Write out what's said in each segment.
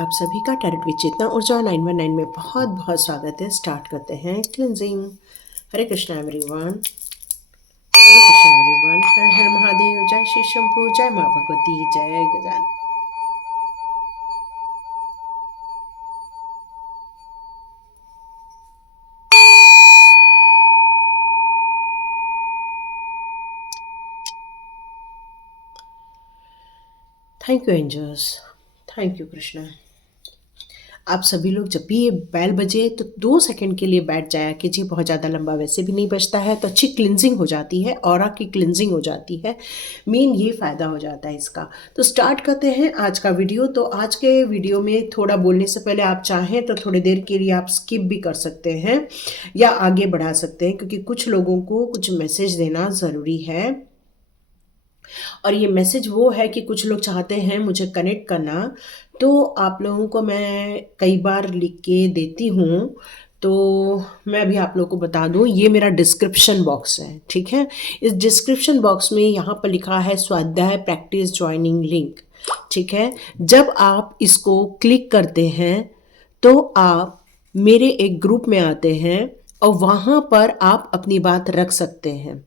आप सभी का टैरोट विद चेतना ऊर्जा 919 में बहुत बहुत स्वागत है। स्टार्ट करते हैं cleansing. Hare Krishna everyone, Hare Krishna everyone. Har Har Mahadev. जय श्री शंभू, जय माँ भगवती, जय गजान। Thank you angels, thank you Krishna. आप सभी लोग जब भी ये बेल बजे तो 2 सेकंड के लिए बैठ जाया कीजिए। बहुत ज़्यादा लंबा वैसे भी नहीं बजता है, तो अच्छी क्लिनजिंग हो जाती है, ऑरा की क्लिनजिंग हो जाती है। मेन ये फ़ायदा हो जाता है इसका। तो स्टार्ट करते हैं आज का वीडियो। तो आज के वीडियो में थोड़ा बोलने से पहले आप चाहें तो थोड़ी देर के लिए आप स्किप भी कर सकते हैं या आगे बढ़ा सकते हैं, क्योंकि कुछ लोगों को कुछ मैसेज देना ज़रूरी है। और ये मैसेज वो है कि कुछ लोग चाहते हैं मुझे कनेक्ट करना, तो आप लोगों को मैं कई बार लिख के देती हूँ। तो मैं अभी आप लोगों को बता दूँ, ये मेरा डिस्क्रिप्शन बॉक्स है, ठीक है। इस डिस्क्रिप्शन बॉक्स में यहाँ पर लिखा है स्वाध्याय प्रैक्टिस ज्वाइनिंग लिंक, ठीक है। जब आप इसको क्लिक करते हैं तो आप मेरे एक ग्रुप में आते हैं और वहाँ पर आप अपनी बात रख सकते हैं।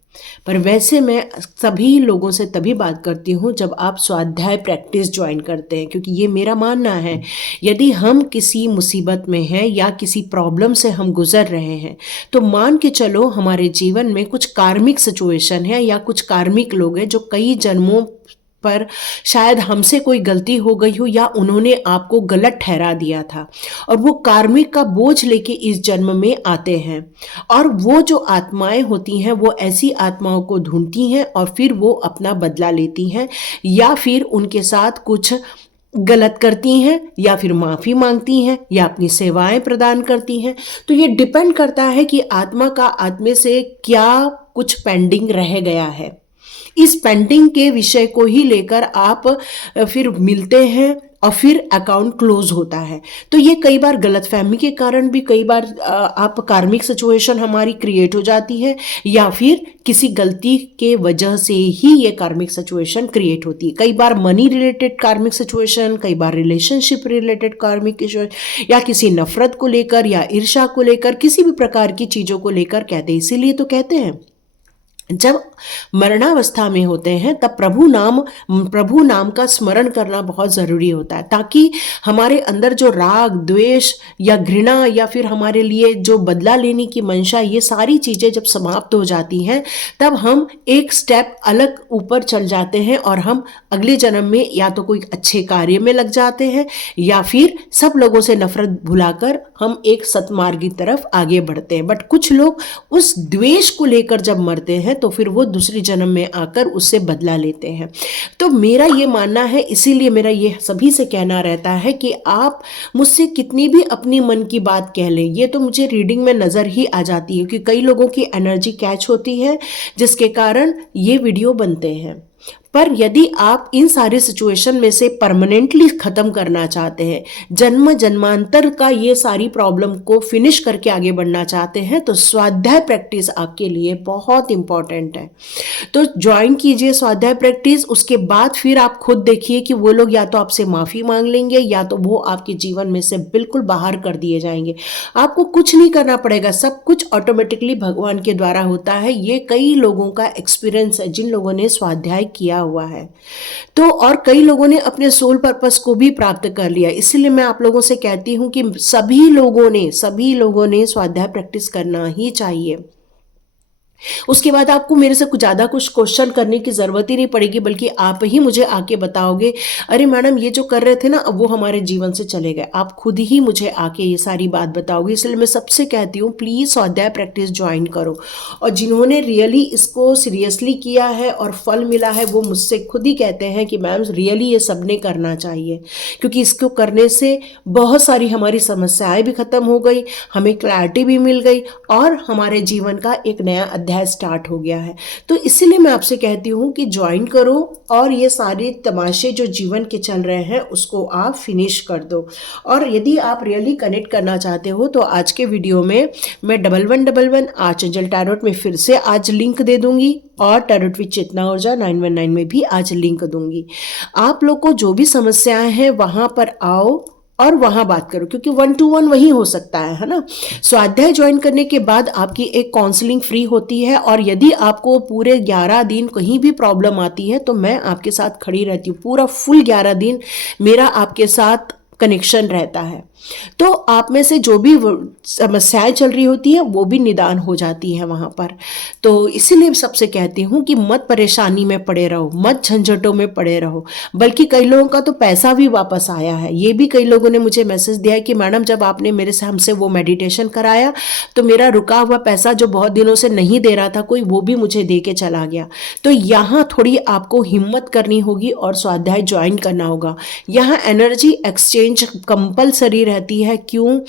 पर वैसे मैं सभी लोगों से तभी बात करती हूँ जब आप स्वाध्याय प्रैक्टिस ज्वाइन करते हैं, क्योंकि ये मेरा मानना है यदि हम किसी मुसीबत में हैं या किसी प्रॉब्लम से हम गुजर रहे हैं, तो मान के चलो हमारे जीवन में कुछ कार्मिक सिचुएशन है या कुछ कार्मिक लोग हैं जो कई जन्मों पर शायद हमसे कोई गलती हो गई हो या उन्होंने आपको गलत ठहरा दिया था, और वो कार्मिक का बोझ लेके इस जन्म में आते हैं। और वो जो आत्माएं होती हैं वो ऐसी आत्माओं को ढूंढती हैं और फिर वो अपना बदला लेती हैं, या फिर उनके साथ कुछ गलत करती हैं, या फिर माफ़ी मांगती हैं, या अपनी सेवाएं प्रदान करती हैं। तो ये डिपेंड करता है कि आत्मा का आत्मे से क्या कुछ पेंडिंग रह गया है। इस पेंडिंग के विषय को ही लेकर आप फिर मिलते हैं और फिर अकाउंट क्लोज होता है। तो ये कई बार गलतफहमी के कारण भी कई बार आप कार्मिक सिचुएशन हमारी क्रिएट हो जाती है, या फिर किसी गलती के वजह से ही ये कार्मिक सिचुएशन क्रिएट होती है। कई बार मनी रिलेटेड कार्मिक सिचुएशन, कई बार रिलेशनशिप रिलेटेड कार्मिक इशू, या किसी नफरत को लेकर या ईर्ष्या को लेकर, किसी भी प्रकार की चीज़ों को लेकर कहते हैं। इसीलिए तो कहते हैं जब मरणावस्था में होते हैं तब प्रभु नाम का स्मरण करना बहुत ज़रूरी होता है, ताकि हमारे अंदर जो राग द्वेष या घृणा या फिर हमारे लिए जो बदला लेने की मंशा, ये सारी चीज़ें जब समाप्त हो जाती हैं तब हम एक स्टेप अलग ऊपर चल जाते हैं और हम अगले जन्म में या तो कोई अच्छे कार्य में लग जाते हैं, या फिर सब लोगों से नफरत भुलाकर हम एक सतमार्ग की तरफ आगे बढ़ते हैं। बट कुछ लोग उस द्वेष को लेकर जब मरते हैं तो फिर वो दूसरी जन्म में आकर उससे बदला लेते हैं। तो मेरा ये मानना है, इसीलिए मेरा ये सभी से कहना रहता है कि आप मुझसे कितनी भी अपनी मन की बात कह लें, ये तो मुझे रीडिंग में नज़र ही आ जाती है कि कई लोगों की एनर्जी कैच होती है जिसके कारण ये वीडियो बनते हैं। पर यदि आप इन सारे सिचुएशन में से परमानेंटली ख़त्म करना चाहते हैं, जन्म जन्मांतर का ये सारी प्रॉब्लम को फिनिश करके आगे बढ़ना चाहते हैं, तो स्वाध्याय प्रैक्टिस आपके लिए बहुत इंपॉर्टेंट है। तो ज्वाइन कीजिए स्वाध्याय प्रैक्टिस। उसके बाद फिर आप खुद देखिए कि वो लोग या तो आपसे माफ़ी मांग लेंगे या तो वो आपके जीवन में से बिल्कुल बाहर कर दिए जाएंगे। आपको कुछ नहीं करना पड़ेगा, सब कुछ ऑटोमेटिकली भगवान के द्वारा होता है। ये कई लोगों का एक्सपीरियंस है जिन लोगों ने स्वाध्याय किया हुआ है। तो और कई लोगों ने अपने सोल पर्पस को भी प्राप्त कर लिया। इसलिए मैं आप लोगों से कहती हूं कि सभी लोगों ने स्वाध्याय प्रैक्टिस करना ही चाहिए। उसके बाद आपको मेरे से कुछ ज़्यादा कुछ क्वेश्चन करने की ज़रूरत ही नहीं पड़ेगी, बल्कि आप ही मुझे आके बताओगे, अरे मैडम ये जो कर रहे थे ना अब वो हमारे जीवन से चले गए। आप खुद ही मुझे आके ये सारी बात बताओगे। इसलिए मैं सबसे कहती हूँ प्लीज़ स्वाध्याय प्रैक्टिस ज्वाइन करो। और जिन्होंने रियली इसको सीरियसली किया है और फल मिला है वो मुझसे खुद ही कहते हैं कि मैम रियली ये सबने करना चाहिए, क्योंकि इसको करने से बहुत सारी हमारी समस्याएं भी खत्म हो गई, हमें क्लैरिटी भी मिल गई और हमारे जीवन का एक नया अध्याय स्टार्ट हो गया है। तो इसीलिए मैं आपसे कहती हूँ कि ज्वाइन करो और ये सारे तमाशे जो जीवन के चल रहे हैं उसको आप फिनिश कर दो। और यदि आप रियली कनेक्ट करना चाहते हो तो आज के वीडियो में मैं 1111 आर्चएंजल टैरोट में फिर से आज लिंक दे दूंगी, और टैरोट विद चेतना ऊर्जा 919 में भी आज लिंक दूंगी। आप लोग को जो भी समस्याएं हैं वहां पर आओ और वहाँ बात करो, क्योंकि 1-to-1 वही हो सकता है ना। स्वाध्याय ज्वाइन करने के बाद आपकी एक काउंसलिंग फ्री होती है, और यदि आपको पूरे 11 दिन कहीं भी प्रॉब्लम आती है तो मैं आपके साथ खड़ी रहती हूँ। पूरा फुल 11 दिन मेरा आपके साथ कनेक्शन रहता है। तो आप में से जो भी समस्याएं चल रही होती हैं वो भी निदान हो जाती है वहाँ पर। तो इसीलिए सबसे कहती हूँ कि मत परेशानी में पड़े रहो, मत झंझटों में पड़े रहो। बल्कि कई लोगों का तो पैसा भी वापस आया है। ये भी कई लोगों ने मुझे मैसेज दिया है कि मैडम जब आपने मेरे से हमसे वो मेडिटेशन कराया तो मेरा रुका हुआ पैसा जो बहुत दिनों से नहीं दे रहा था कोई, वो भी मुझे दे के चला गया। तो यहाँ थोड़ी आपको हिम्मत करनी होगी और स्वाध्याय ज्वाइन करना होगा। यहाँ एनर्जी एक्सचेंज कंपलसरी रहती है। क्यों?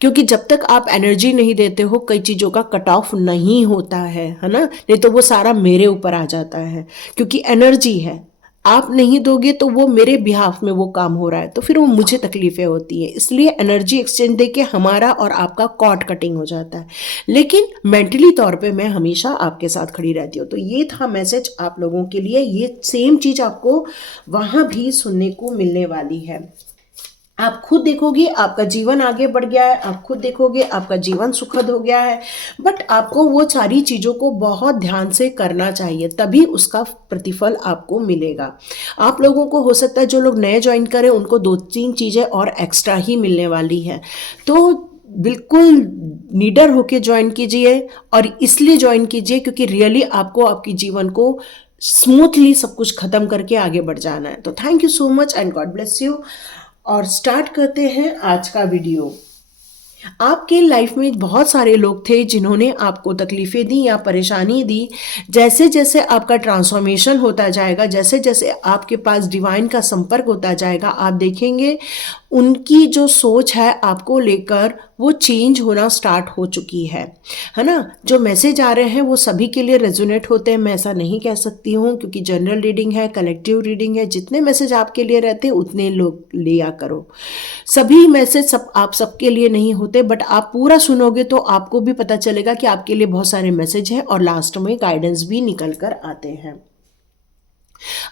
क्योंकि जब तक आप एनर्जी नहीं देते हो कई चीज़ों का कट ऑफ नहीं होता है ना। नहीं तो वो सारा मेरे ऊपर आ जाता है, क्योंकि एनर्जी है। आप नहीं दोगे तो वो मेरे बिहाफ में वो काम हो रहा है, तो फिर वो मुझे तकलीफें होती है। इसलिए एनर्जी एक्सचेंज देके हमारा और आपका कॉर्ड कटिंग हो जाता है। लेकिन मेंटली तौर पे मैं हमेशा आपके साथ खड़ी रहती हूँ। तो ये था मैसेज आप लोगों के लिए। ये सेम चीज़ आपको वहाँ भी सुनने को मिलने वाली है। आप खुद देखोगे आपका जीवन आगे बढ़ गया है, आप खुद देखोगे आपका जीवन सुखद हो गया है। बट आपको वो सारी चीज़ों को बहुत ध्यान से करना चाहिए, तभी उसका प्रतिफल आपको मिलेगा। आप लोगों को हो सकता है जो लोग नए ज्वाइन करें उनको 2-3 चीज़ें और एक्स्ट्रा ही मिलने वाली है। तो बिल्कुल निडर होके ज्वाइन कीजिए, और इसलिए ज्वाइन कीजिए क्योंकि रियली आपको आपके जीवन को स्मूथली सब कुछ खत्म करके आगे बढ़ जाना है। तो thank you so much and God bless you. और स्टार्ट करते हैं आज का वीडियो। आपके लाइफ में बहुत सारे लोग थे जिन्होंने आपको तकलीफें दी या परेशानी दी। जैसे जैसे आपका ट्रांसफॉर्मेशन होता जाएगा, जैसे जैसे आपके पास डिवाइन का संपर्क होता जाएगा, आप देखेंगे उनकी जो सोच है आपको लेकर वो चेंज होना स्टार्ट हो चुकी है ना। जो मैसेज आ रहे हैं वो सभी के लिए रेजोनेट होते हैं, मैं ऐसा नहीं कह सकती हूँ, क्योंकि जनरल रीडिंग है, कलेक्टिव रीडिंग है। जितने मैसेज आपके लिए रहते हैं उतने लोग लिया करो। सभी मैसेज सब आप सबके लिए नहीं होते, बट आप पूरा सुनोगे तो आपको भी पता चलेगा कि आपके लिए बहुत सारे मैसेज हैं, और लास्ट में गाइडेंस भी निकल कर आते हैं।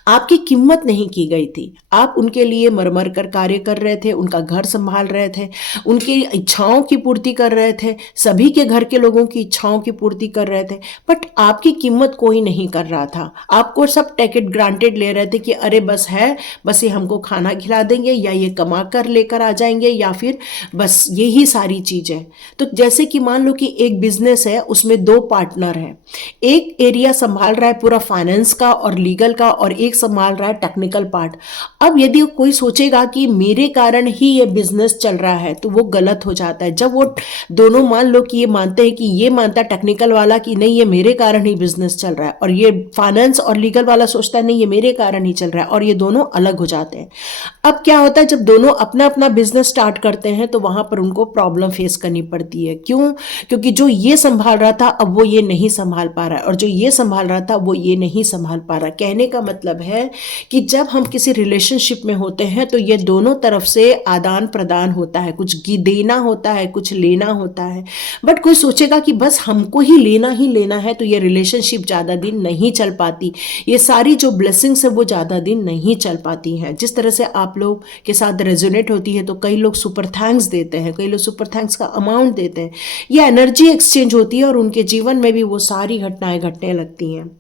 आपकी कीमत नहीं की गई थी। आप उनके लिए मर मर कर कार्य कर रहे थे, उनका घर संभाल रहे थे, उनकी इच्छाओं की पूर्ति कर रहे थे, सभी के घर के लोगों की इच्छाओं की पूर्ति कर रहे थे। बट आपकी कीमत कोई नहीं कर रहा था। आपको सब टेक इट ग्रांटेड ले रहे थे कि अरे बस है, बस ये हमको खाना खिला देंगे, या ये कमा कर लेकर आ जाएंगे, या फिर बस यही सारी चीज़ है। तो जैसे कि मान लो कि एक बिजनेस है, उसमें 2 पार्टनर हैं। एक एरिया संभाल रहा है पूरा फाइनेंस का और लीगल का, और एक संभाल रहा है टेक्निकल पार्ट। अब यदि कोई सोचेगा कि मेरे कारण ही ये बिजनेस चल रहा है तो वो गलत हो जाता है। जब वो दोनों मान लो कि ये मानते हैं कि ये मानता है टेक्निकल वाला कि नहीं ये मेरे कारण ही बिजनेस चल रहा है, और ये फाइनेंस और लीगल वाला सोचता है नहीं ये मेरे कारण ही चल रहा है, और ये दोनों अलग हो जाते हैं। अब क्या होता है जब दोनों अपना अपना बिजनेस स्टार्ट करते हैं तो वहां पर उनको प्रॉब्लम फेस करनी पड़ती है। क्यों? क्योंकि जो ये संभाल रहा था अब वो ये नहीं संभाल पा रहा है, और जो ये संभाल रहा था वो ये नहीं संभाल पा रहा। कहने का मतलब है कि जब हम किसी रिलेशनशिप में होते हैं तो ये दोनों तरफ से आदान प्रदान होता है, कुछ देना होता है, कुछ लेना होता है। बट कोई सोचेगा कि बस हमको ही लेना है तो ये रिलेशनशिप ज़्यादा दिन नहीं चल पाती। ये सारी जो ब्लेसिंग्स है वो ज़्यादा दिन नहीं चल पाती हैं। जिस तरह से आप लोग के साथ रेजोनेट होती है तो कई लोग सुपर थैंक्स देते हैं, कई लोग सुपर थैंक्स का अमाउंट देते हैं। ये एनर्जी एक्सचेंज होती है और उनके जीवन में भी वो सारी घटनाएं घटने लगती हैं।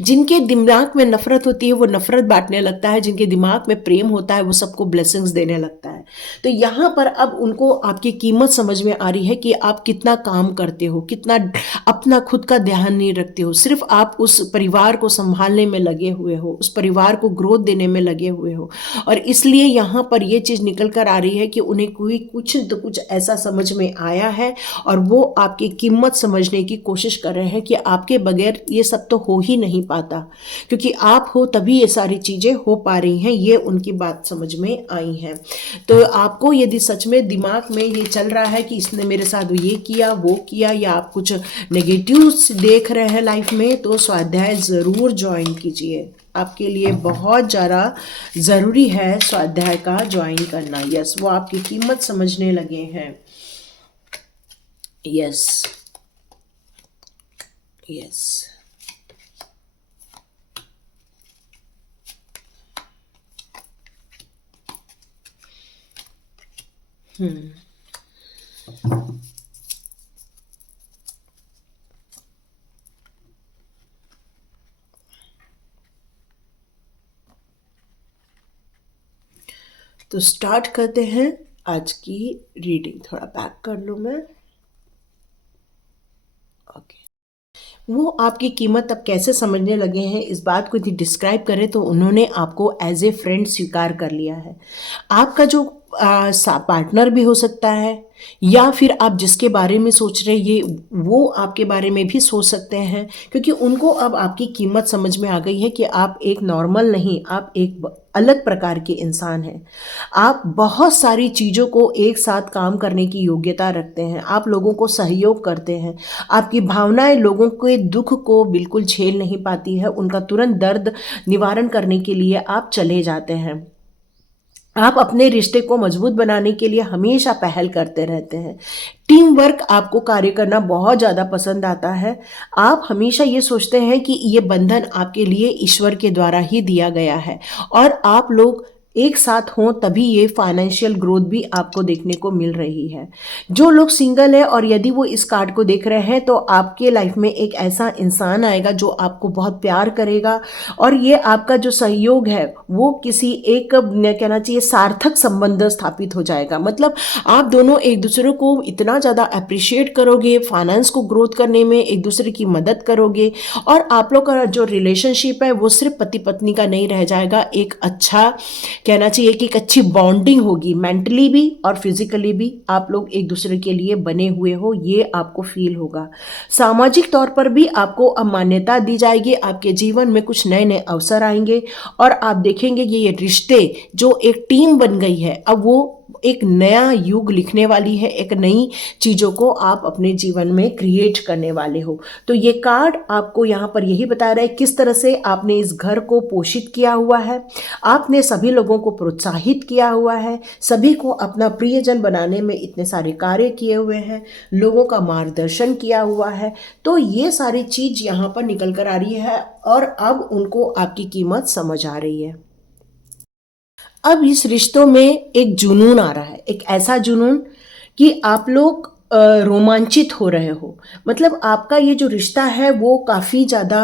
जिनके दिमाग में नफरत होती है वो नफरत बांटने लगता है, जिनके दिमाग में प्रेम होता है वो सबको ब्लेसिंग्स देने लगता है। तो यहाँ पर अब उनको आपकी कीमत समझ में आ रही है कि आप कितना काम करते हो, कितना अपना खुद का ध्यान नहीं रखते हो, सिर्फ आप उस परिवार को संभालने में लगे हुए हो, उस परिवार को ग्रोथ देने में लगे हुए हो। और इसलिए यहाँ पर ये चीज़ निकल कर आ रही है कि उन्हें कोई कुछ तो कुछ ऐसा समझ में आया है, और वो आपकी कीमत समझने की कोशिश कर रहे हैं कि आपके बगैर ये सब तो हो ही नहीं पाता, क्योंकि आप हो तभी ये सारी चीज़ें हो पा रही हैं। ये उनकी बात समझ में आई है। तो आपको यदि सच में दिमाग में ये चल रहा है कि इसने मेरे साथ ये किया वो किया, या आप कुछ नेगेटिव देख रहे हैं लाइफ में, तो स्वाध्याय ज़रूर ज्वाइन कीजिए। आपके लिए बहुत ज़्यादा ज़रूरी है स्वाध्याय का ज्वाइन करना। यस, वो आपकी कीमत समझने लगे हैं। Yes yes. हुँ। तो स्टार्ट करते हैं आज की रीडिंग। थोड़ा बैक कर लूँ मैं। ओके। वो आपकी कीमत अब कैसे समझने लगे हैं, इस बात को यदि डिस्क्राइब करें तो उन्होंने आपको एज ए फ्रेंड स्वीकार कर लिया है। आपका जो पार्टनर भी हो सकता है, या फिर आप जिसके बारे में सोच रहे हैं ये वो आपके बारे में भी सोच सकते हैं, क्योंकि उनको अब आपकी कीमत समझ में आ गई है कि आप एक नॉर्मल नहीं, आप एक अलग प्रकार के इंसान हैं। आप बहुत सारी चीज़ों को एक साथ काम करने की योग्यता रखते हैं, आप लोगों को सहयोग करते हैं, आपकी भावनाएं लोगों के दुख को बिल्कुल झेल नहीं पाती है, उनका तुरंत दर्द निवारण करने के लिए आप चले जाते हैं। आप अपने रिश्ते को मजबूत बनाने के लिए हमेशा पहल करते रहते हैं। टीम वर्क आपको कार्य करना बहुत ज़्यादा पसंद आता है। आप हमेशा ये सोचते हैं कि ये बंधन आपके लिए ईश्वर के द्वारा ही दिया गया है, और आप लोग एक साथ हों तभी ये फाइनेंशियल ग्रोथ भी आपको देखने को मिल रही है। जो लोग सिंगल है और यदि वो इस कार्ड को देख रहे हैं तो आपके लाइफ में एक ऐसा इंसान आएगा जो आपको बहुत प्यार करेगा, और ये आपका जो सहयोग है वो किसी एक कहना चाहिए सार्थक संबंध स्थापित हो जाएगा। मतलब आप दोनों एक दूसरे को इतना ज़्यादा अप्रिशिएट करोगे, फाइनेंस को ग्रोथ करने में एक दूसरे की मदद करोगे, और आप लोग का जो रिलेशनशिप है वो सिर्फ पति पत्नी का नहीं रह जाएगा, एक अच्छा कहना चाहिए कि एक अच्छी बॉन्डिंग होगी, मेंटली भी और फिजिकली भी आप लोग एक दूसरे के लिए बने हुए हो, ये आपको फील होगा। सामाजिक तौर पर भी आपको अब मान्यता दी जाएगी, आपके जीवन में कुछ नए नए अवसर आएंगे, और आप देखेंगे कि ये रिश्ते जो एक टीम बन गई है अब वो एक नया युग लिखने वाली है, एक नई चीज़ों को आप अपने जीवन में क्रिएट करने वाले हो। तो ये कार्ड आपको यहाँ पर यही बता रहा है किस तरह से आपने इस घर को पोषित किया हुआ है, आपने सभी लोगों को प्रोत्साहित किया हुआ है, सभी को अपना प्रियजन बनाने में इतने सारे कार्य किए हुए हैं, लोगों का मार्गदर्शन किया हुआ है। तो ये सारी चीज़ यहाँ पर निकल कर आ रही है, और अब उनको आपकी कीमत समझ आ रही है। अब इस रिश्तों में एक जुनून आ रहा है, एक ऐसा जुनून कि आप लोग रोमांचित हो रहे हो। मतलब आपका ये जो रिश्ता है वो काफ़ी ज़्यादा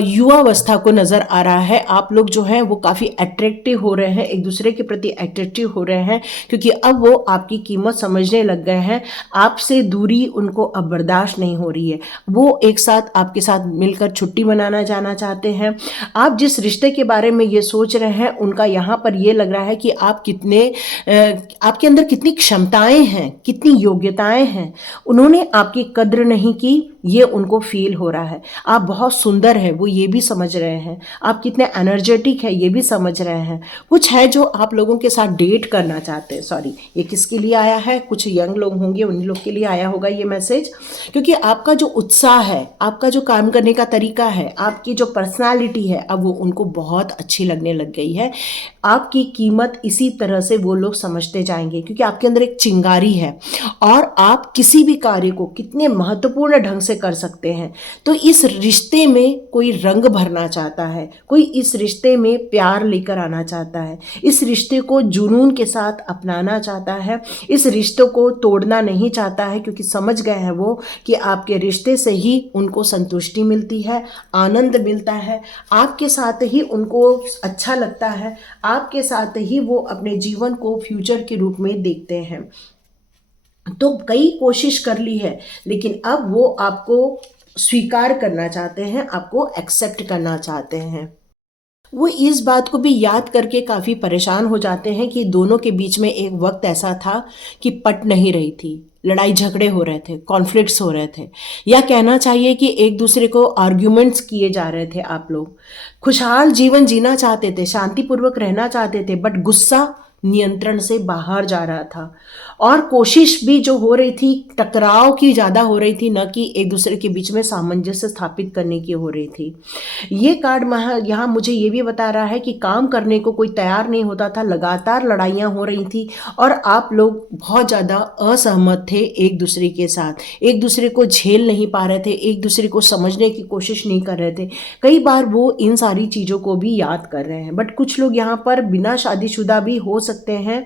युवावस्था को नज़र आ रहा है। आप लोग जो हैं वो काफ़ी अट्रैक्टिव हो रहे हैं, एक दूसरे के प्रति अट्रैक्टिव हो रहे हैं, क्योंकि अब वो आपकी कीमत समझने लग गए हैं। आपसे दूरी उनको अब बर्दाश्त नहीं हो रही है। वो एक साथ आपके साथ मिलकर छुट्टी मनाना जाना चाहते हैं। आप जिस रिश्ते के बारे में ये सोच रहे हैं उनका यहाँ पर ये लग रहा है कि आप कितने आपके अंदर कितनी क्षमताएं हैं, कितनी योग्यताएं हैं। उन्होंने आपकी कद्र नहीं की, ये उनको फील हो रहा है। आप बहुत सुंदर है वो ये भी समझ रहे हैं, आप कितने एनर्जेटिक है ये भी समझ रहे हैं। कुछ है जो आप लोगों के साथ डेट करना चाहते हैं। सॉरी, ये किसके लिए आया है? कुछ यंग लोग होंगे, उन लोग के लिए आया होगा ये मैसेज, क्योंकि आपका जो उत्साह है, आपका जो काम करने का तरीका है, आपकी जो पर्सनालिटी है, अब वो उनको बहुत अच्छी लगने लग गई है। आपकी कीमत इसी तरह से वो लोग समझते जाएंगे, क्योंकि आपके अंदर एक चिंगारी है और आप किसी भी कार्य को कितने महत्वपूर्ण ढंग से कर सकते हैं। तो इस रिश्ते में कोई रंग भरना चाहता है, कोई इस रिश्ते में प्यार लेकर आना चाहता है, इस रिश्ते को जुनून के साथ अपनाना चाहता है, इस रिश्ते को तोड़ना नहीं चाहता है, क्योंकि समझ गए हैं वो कि आपके रिश्ते से ही उनको संतुष्टि मिलती है, आनंद मिलता है, आपके साथ ही उनको अच्छा लगता है, आपके साथ ही वो अपने जीवन को फ्यूचर के रूप में देखते हैं। तो कई कोशिश कर ली है, लेकिन अब वो आपको स्वीकार करना चाहते हैं, आपको एक्सेप्ट करना चाहते हैं। वो इस बात को भी याद करके काफ़ी परेशान हो जाते हैं कि दोनों के बीच में एक वक्त ऐसा था कि पट नहीं रही थी, लड़ाई झगड़े हो रहे थे, कॉन्फ्लिक्ट्स हो रहे थे, या कहना चाहिए कि एक दूसरे को आर्ग्यूमेंट्स किए जा रहे थे। आप लोग खुशहाल जीवन जीना चाहते थे, शांतिपूर्वक रहना चाहते थे, बट गुस्सा नियंत्रण से बाहर जा रहा था, और कोशिश भी जो हो रही थी टकराव की ज़्यादा हो रही थी, न कि एक दूसरे के बीच में सामंजस्य स्थापित करने की हो रही थी। ये कार्ड यहाँ मुझे ये भी बता रहा है कि काम करने को कोई तैयार नहीं होता था, लगातार लड़ाइयाँ हो रही थी, और आप लोग बहुत ज़्यादा असहमत थे एक दूसरे के साथ, एक दूसरे को झेल नहीं पा रहे थे, एक दूसरे को समझने की कोशिश नहीं कर रहे थे। कई बार वो इन सारी चीज़ों को भी याद कर रहे हैं। बट कुछ लोग यहाँ पर बिना शादीशुदा भी हो सकते सकते हैं।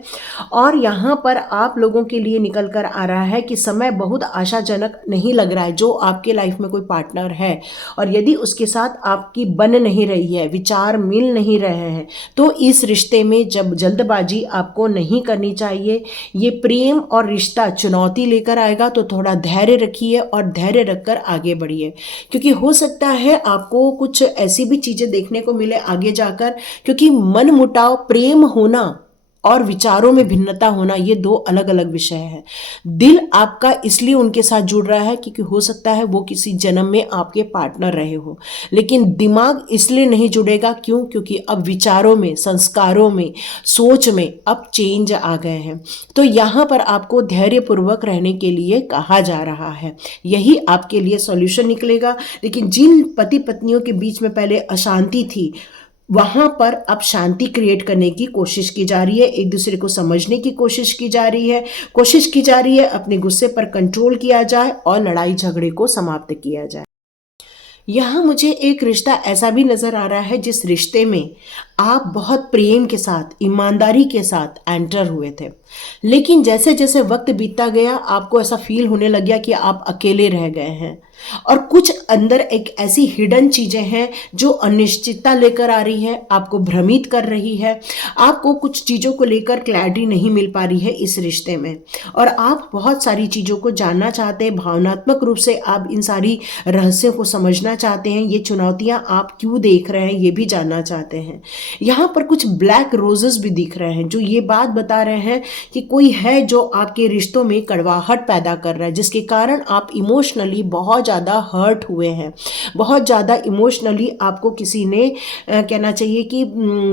और यहाँ पर आप लोगों के लिए निकल कर आ रहा है कि समय बहुत आशाजनक नहीं लग रहा है। जो आपके लाइफ में कोई पार्टनर है और यदि उसके साथ आपकी बन नहीं रही है, विचार मिल नहीं रहे हैं, तो इस रिश्ते में जब जल्दबाजी आपको नहीं करनी चाहिए। ये प्रेम और रिश्ता चुनौती लेकर आएगा, तो थोड़ा धैर्य रखिए और धैर्य रखकर आगे बढ़िए, क्योंकि हो सकता है आपको कुछ ऐसी भी चीज़ें देखने को मिले आगे जाकर, क्योंकि मन मुटाव, प्रेम होना और विचारों में भिन्नता होना, ये दो अलग अलग विषय है। दिल आपका इसलिए उनके साथ जुड़ रहा है क्योंकि हो सकता है वो किसी जन्म में आपके पार्टनर रहे हो, लेकिन दिमाग इसलिए नहीं जुड़ेगा। क्यों? क्योंकि अब विचारों में, संस्कारों में, सोच में अब चेंज आ गए हैं। तो यहाँ पर आपको धैर्यपूर्वक रहने के लिए कहा जा रहा है। यही आपके लिए सॉल्यूशन निकलेगा। लेकिन जिन पति पत्नियों के बीच में पहले अशांति थी, वहां पर अब शांति क्रिएट करने की कोशिश की जा रही है, एक दूसरे को समझने की कोशिश की जा रही है, अपने गुस्से पर कंट्रोल किया जाए और लड़ाई झगड़े को समाप्त किया जाए। यहाँ मुझे एक रिश्ता ऐसा भी नजर आ रहा है जिस रिश्ते में आप बहुत प्रेम के साथ, ईमानदारी के साथ एंटर हुए थे, लेकिन जैसे जैसे वक्त बीतता गया आपको ऐसा फील होने लग गया कि आप अकेले रह गए हैं और कुछ अंदर एक ऐसी हिडन चीजें हैं जो अनिश्चितता लेकर आ रही है, आपको भ्रमित कर रही है, आपको कुछ चीजों को लेकर क्लैरिटी नहीं मिल पा रही है इस रिश्ते में, और आप बहुत सारी चीजों को जानना चाहते हैं। भावनात्मक रूप से आप इन सारी रहस्यों को समझना चाहते हैं। ये चुनौतियां आप क्यों देख रहे हैं ये भी जानना चाहते हैं। यहाँ पर कुछ ब्लैक रोजेस भी दिख रहे हैं जो ये बात बता रहे हैं कि कोई है जो आपके रिश्तों में कड़वाहट पैदा कर रहा है, जिसके कारण आप इमोशनली बहुत ज़्यादा हर्ट हुए हैं, बहुत ज़्यादा इमोशनली आपको किसी ने कहना चाहिए कि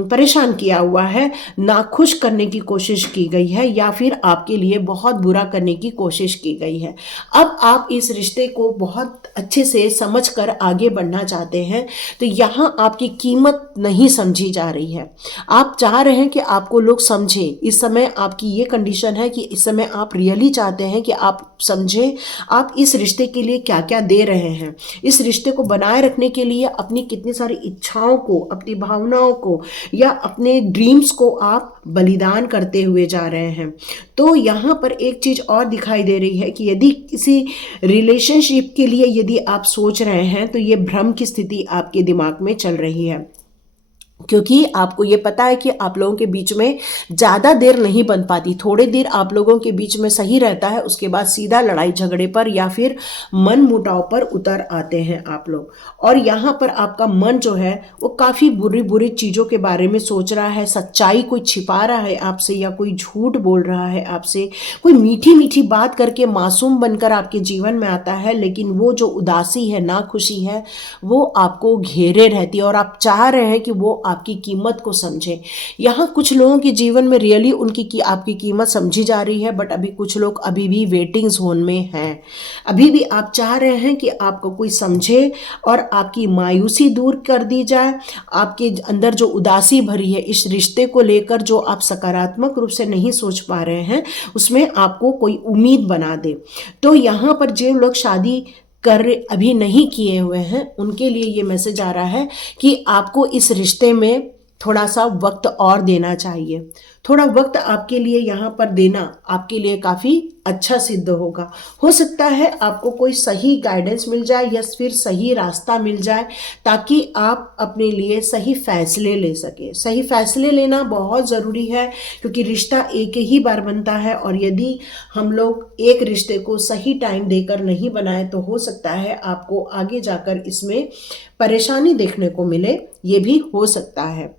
परेशान किया हुआ है, नाखुश करने की कोशिश की गई है या फिर आपके लिए बहुत बुरा करने की कोशिश की गई है। अब आप इस रिश्ते को बहुत अच्छे से समझ कर आगे बढ़ना चाहते हैं, तो यहाँ आपकी कीमत नहीं समझी जा रही है। आप चाह रहे हैं कि आपको लोग समझें। इस समय आपकी ये कंडीशन है कि इस समय आप रियली चाहते हैं कि आप समझें आप इस रिश्ते के लिए क्या क्या दे रहे हैं। इस रिश्ते को बनाए रखने के लिए अपनी कितनी सारी इच्छाओं को, अपनी भावनाओं को या अपने ड्रीम्स को आप बलिदान करते हुए जा रहे हैं। तो यहाँ पर एक चीज़ और दिखाई दे रही है कि यदि किसी रिलेशनशिप के लिए यदि आप सोच रहे हैं तो ये भ्रम की स्थिति आपके दिमाग में चल रही है, क्योंकि आपको ये पता है कि आप लोगों के बीच में ज़्यादा देर नहीं बन पाती। थोड़ी देर आप लोगों के बीच में सही रहता है, उसके बाद सीधा लड़ाई झगड़े पर या फिर मन मुटाव पर उतर आते हैं आप लोग। और यहाँ पर आपका मन जो है वो काफ़ी बुरी बुरी चीज़ों के बारे में सोच रहा है, सच्चाई कोई छिपा रहा है आपसे या कोई झूठ बोल रहा है आपसे, कोई मीठी मीठी बात करके मासूम बनकर आपके जीवन में आता है, लेकिन वो जो उदासी है, नाखुशी है, वो आपको घेरे रहती है और आप चाह रहे हैं कि वो आपकी कीमत को समझें। यहाँ कुछ लोगों के जीवन में रियली आपकी कीमत समझी जा रही है, बट अभी कुछ लोग अभी भी वेटिंग जोन में हैं। अभी भी आप चाह रहे हैं कि आपको कोई समझे और आपकी मायूसी दूर कर दी जाए। आपके अंदर जो उदासी भरी है इस रिश्ते को लेकर, जो आप सकारात्मक रूप से नहीं सोच पा रहे हैं, उसमें आपको कोई उम्मीद बना दे। तो यहाँ पर जो लोग शादी कर अभी नहीं किए हुए हैं उनके लिए ये मैसेज आ रहा है कि आपको इस रिश्ते में थोड़ा सा वक्त और देना चाहिए। थोड़ा वक्त आपके लिए यहाँ पर देना आपके लिए काफ़ी अच्छा सिद्ध होगा। हो सकता है आपको कोई सही गाइडेंस मिल जाए या फिर सही रास्ता मिल जाए, ताकि आप अपने लिए सही फैसले ले सकें। सही फैसले लेना बहुत ज़रूरी है, क्योंकि रिश्ता एक ही बार बनता है और यदि हम लोग एक रिश्ते को सही टाइम देकर नहीं बनाए तो हो सकता है आपको आगे जाकर इसमें परेशानी देखने को मिले, ये भी हो सकता है।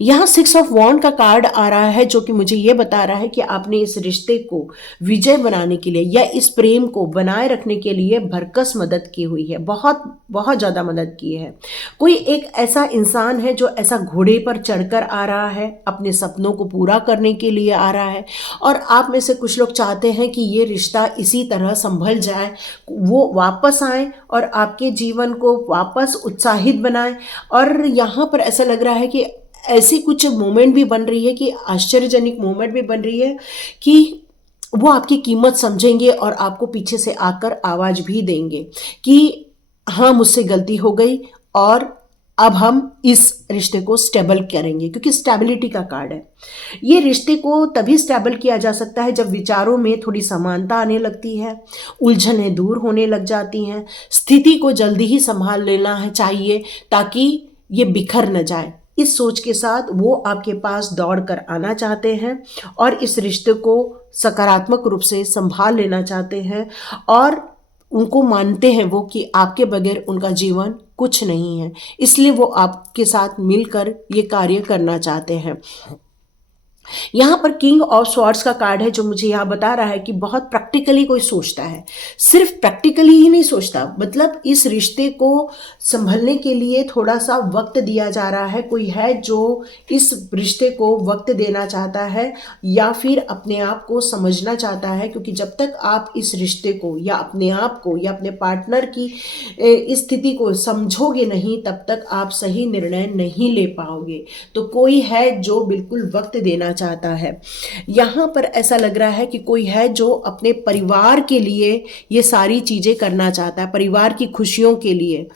यहाँ 6 ऑफ वॉन्ड का कार्ड आ रहा है जो कि मुझे ये बता रहा है कि आपने इस रिश्ते को विजय बनाने के लिए या इस प्रेम को बनाए रखने के लिए भरकस मदद की हुई है, बहुत बहुत ज़्यादा मदद की है। कोई एक ऐसा इंसान है जो ऐसा घोड़े पर चढ़कर आ रहा है, अपने सपनों को पूरा करने के लिए आ रहा है, और आप में से कुछ लोग चाहते हैं कि ये रिश्ता इसी तरह संभल जाए, वो वापस आए और आपके जीवन को वापस उत्साहित बनाए। और यहाँ पर ऐसा लग रहा है कि ऐसी कुछ मोमेंट भी बन रही है कि आश्चर्यजनक मोमेंट भी बन रही है कि वो आपकी कीमत समझेंगे और आपको पीछे से आकर आवाज़ भी देंगे कि हाँ, मुझसे गलती हो गई और अब हम इस रिश्ते को स्टेबल करेंगे, क्योंकि स्टेबिलिटी का कार्ड है। ये रिश्ते को तभी स्टेबल किया जा सकता है जब विचारों में थोड़ी समानता आने लगती है, उलझनें दूर होने लग जाती हैं, स्थिति को जल्दी ही संभाल लेना है चाहिए ताकि ये बिखर न जाए। इस सोच के साथ वो आपके पास दौड़ कर आना चाहते हैं और इस रिश्ते को सकारात्मक रूप से संभाल लेना चाहते हैं, और उनको मानते हैं वो कि आपके बगैर उनका जीवन कुछ नहीं है, इसलिए वो आपके साथ मिलकर ये कार्य करना चाहते हैं। यहाँ पर किंग ऑफ स्वॉर्ड्स का कार्ड है जो मुझे यहाँ बता रहा है कि बहुत प्रैक्टिकली कोई सोचता है, सिर्फ प्रैक्टिकली ही नहीं सोचता, मतलब इस रिश्ते को संभलने के लिए थोड़ा सा वक्त दिया जा रहा है। कोई है जो इस रिश्ते को वक्त देना चाहता है या फिर अपने आप को समझना चाहता है, क्योंकि जब तक आप इस रिश्ते को या अपने आप को या अपने पार्टनर की इस स्थिति को समझोगे नहीं, तब तक आप सही निर्णय नहीं ले पाओगे। तो कोई है जो बिल्कुल वक्त देना चाहता है। यहाँ पर ऐसा लग रहा है कि कोई है जो अपने परिवार के लिए ये सारी चीज़ें करना चाहता है, परिवार की खुशियों के लिए,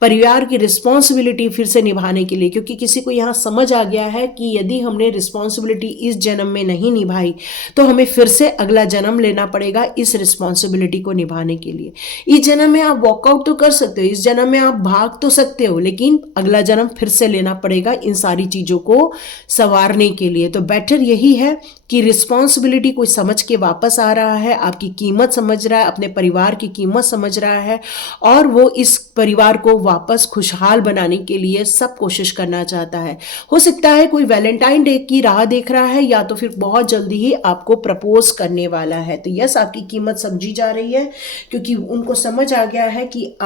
परिवार की रिस्पॉन्सिबिलिटी फिर से निभाने के लिए, क्योंकि किसी को यहाँ समझ आ गया है कि यदि हमने रिस्पॉन्सिबिलिटी इस जन्म में नहीं निभाई तो हमें फिर से अगला जन्म लेना पड़ेगा इस रिस्पॉन्सिबिलिटी को निभाने के लिए। इस जन्म में आप वॉकआउट तो कर सकते हो, इस जन्म में आप भाग तो सकते हो, लेकिन अगला जन्म फिर से लेना पड़ेगा इन सारी चीज़ों को संवारने के लिए। तो बेटर यही है कि रिस्पॉन्सिबिलिटी कोई समझ के वापस आ रहा है, आपकी कीमत समझ रहा है, अपने परिवार की कीमत समझ रहा है, और वो इस परिवार को वापस खुशहाल बनाने के लिए सब कोशिश करना चाहता है। हो सकता है कोई वैलेंटाइन डे की राह देख रहा है, या तो फिर बहुत जल्दी ही आपको प्रपोज करने वाला है। तो यस, आपकी कीमत समझी जा रही है, क्योंकि उनको समझ आ गया है कि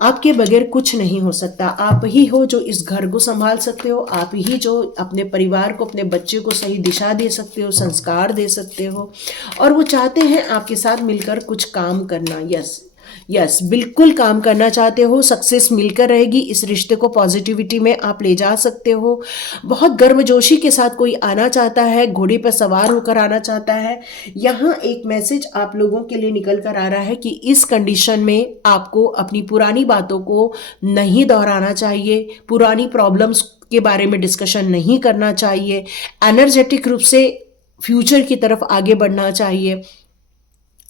आपके बगैर कुछ नहीं हो सकता। आप ही हो जो इस घर को संभाल सकते हो, आप ही जो अपने परिवार को, अपने बच्चे को सही दिशा दे सकते हो, संस्कार दे सकते हो, और वो चाहते हैं आपके साथ मिलकर कुछ काम करना। यस यस, बिल्कुल काम करना चाहते हो, सक्सेस मिलकर रहेगी, इस रिश्ते को पॉजिटिविटी में आप ले जा सकते हो। बहुत गर्मजोशी के साथ कोई आना चाहता है, घोड़े पर सवार होकर आना चाहता है। यहाँ एक मैसेज आप लोगों के लिए निकल कर आ रहा है कि इस कंडीशन में आपको अपनी पुरानी बातों को नहीं दोहराना चाहिए, पुरानी प्रॉब्लम्स के बारे में डिस्कशन नहीं करना चाहिए, एनर्जेटिक रूप से फ्यूचर की तरफ आगे बढ़ना चाहिए।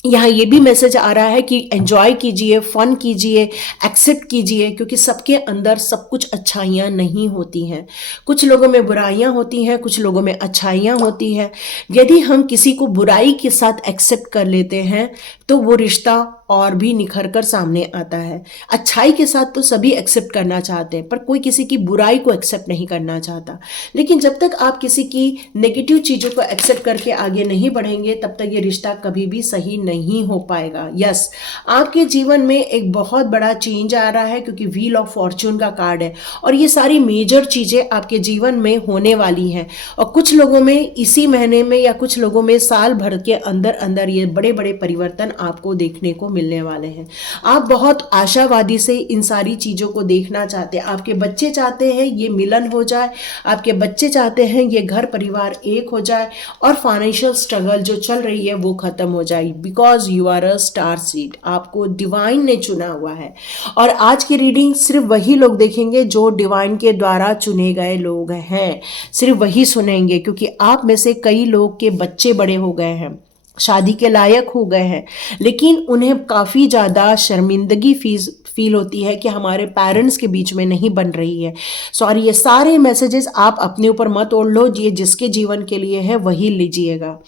यहाँ ये भी मैसेज आ रहा है कि एंजॉय कीजिए, फन कीजिए, एक्सेप्ट कीजिए, क्योंकि सबके अंदर सब कुछ अच्छाइयाँ नहीं होती हैं, कुछ लोगों में बुराइयाँ होती हैं, कुछ लोगों में अच्छाइयाँ होती हैं। यदि हम किसी को बुराई के साथ एक्सेप्ट कर लेते हैं तो वो रिश्ता और भी निखर कर सामने आता है। अच्छाई के साथ तो सभी एक्सेप्ट करना चाहते हैं, पर कोई किसी की बुराई को एक्सेप्ट नहीं करना चाहता। लेकिन जब तक आप किसी की नेगेटिव चीज़ों को एक्सेप्ट करके आगे नहीं बढ़ेंगे, तब तक ये रिश्ता कभी भी सही नहीं हो पाएगा। यस, आपके जीवन में एक बहुत बड़ा चेंज आ रहा है, क्योंकि व्हील ऑफ फॉर्च्यून का कार्ड है, और ये सारी मेजर चीज़ें आपके जीवन में होने वाली हैं। और कुछ लोगों में इसी महीने में, या कुछ लोगों में साल भर के अंदर अंदर ये बड़े बड़े परिवर्तन आपको देखने को मिलने वाले हैं। आप बहुत आशावादी से इन सारी चीज़ों को देखना चाहते हैं। आपके बच्चे चाहते हैं ये मिलन हो जाए, आपके बच्चे चाहते हैं ये घर परिवार एक हो जाए, और फाइनेंशियल स्ट्रगल जो चल रही है वो खत्म हो जाए, because you are a star seed. आपको डिवाइन ने चुना हुआ है, और आज की रीडिंग सिर्फ वही लोग देखेंगे जो डिवाइन के द्वारा चुने गए लोग हैं, सिर्फ वही सुनेंगे, क्योंकि आप में से कई लोग के बच्चे बड़े हो गए हैं, शादी के लायक हो गए हैं, लेकिन उन्हें काफ़ी ज़्यादा शर्मिंदगी फील होती है कि हमारे पेरेंट्स के बीच में नहीं बन रही है। सॉरी, ये सारे मैसेजेस आप अपने ऊपर मत ओढ़ लो, ये जिसके जीवन के लिए है वही लीजिएगा,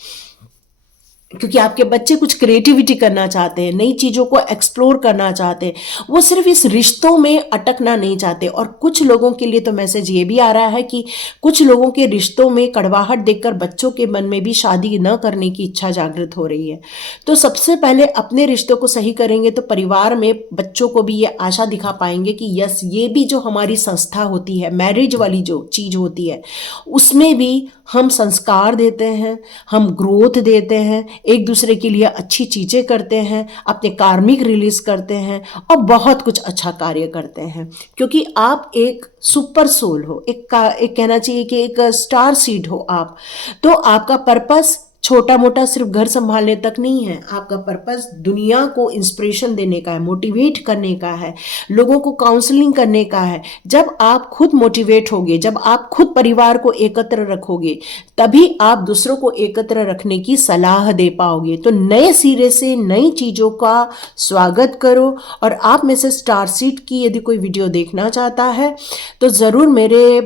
क्योंकि आपके बच्चे कुछ क्रिएटिविटी करना चाहते हैं, नई चीज़ों को एक्सप्लोर करना चाहते हैं, वो सिर्फ इस रिश्तों में अटकना नहीं चाहते। और कुछ लोगों के लिए तो मैसेज ये भी आ रहा है कि कुछ लोगों के रिश्तों में कड़वाहट देखकर बच्चों के मन में भी शादी न करने की इच्छा जागृत हो रही है। तो सबसे पहले अपने रिश्तों को सही करेंगे तो परिवार में बच्चों को भी ये आशा दिखा पाएंगे कि यस, ये भी जो हमारी संस्था होती है, मैरिज वाली जो चीज़ होती है, उसमें भी हम संस्कार देते हैं, हम ग्रोथ देते हैं, एक दूसरे के लिए अच्छी चीज़ें करते हैं, अपने कार्मिक रिलीज करते हैं, और बहुत कुछ अच्छा कार्य करते हैं, क्योंकि आप एक सुपर सोल हो, एक कहना चाहिए कि एक स्टार सीड हो आप। तो आपका पर्पस छोटा मोटा सिर्फ घर संभालने तक नहीं है, आपका पर्पस दुनिया को इंस्पिरेशन देने का है, मोटिवेट करने का है, लोगों को काउंसलिंग करने का है। जब आप खुद मोटिवेट होगे, जब आप खुद परिवार को एकत्र रखोगे, तभी आप दूसरों को एकत्र रखने की सलाह दे पाओगे। तो नए सिरे से नई चीज़ों का स्वागत करो। और आप में से स्टार सीड की यदि कोई वीडियो देखना चाहता है तो ज़रूर मेरे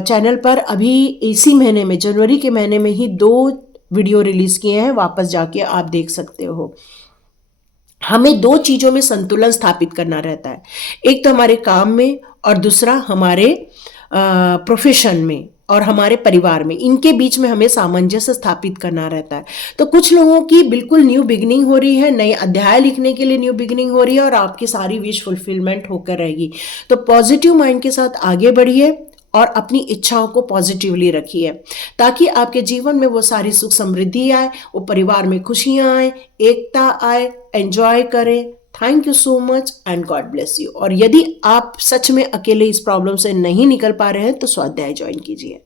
चैनल पर अभी इसी महीने में, जनवरी के महीने में ही 2 वीडियो रिलीज किए हैं, वापस जाके आप देख सकते हो। हमें 2 चीज़ों में संतुलन स्थापित करना रहता है, एक तो हमारे काम में और दूसरा हमारे प्रोफेशन में और हमारे परिवार में। इनके बीच में हमें सामंजस्य स्थापित करना रहता है। तो कुछ लोगों की बिल्कुल न्यू बिगिनिंग हो रही है, नए अध्याय लिखने के लिए न्यू बिगिनिंग हो रही है और आपकी सारी विश फुलफिलमेंट होकर रहेगी। तो पॉजिटिव माइंड के साथ आगे बढ़िए और अपनी इच्छाओं को पॉजिटिवली रखिए, ताकि आपके जीवन में वो सारी सुख समृद्धि आए, वो परिवार में खुशियां आए, एकता आए, एंजॉय करें। Thank you so much and God bless you. और यदि आप सच में अकेले इस प्रॉब्लम से नहीं निकल पा रहे हैं तो स्वाध्याय ज्वाइन कीजिए।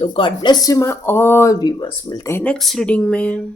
तो God bless you my all viewers, मिलते हैं नेक्स्ट रीडिंग में।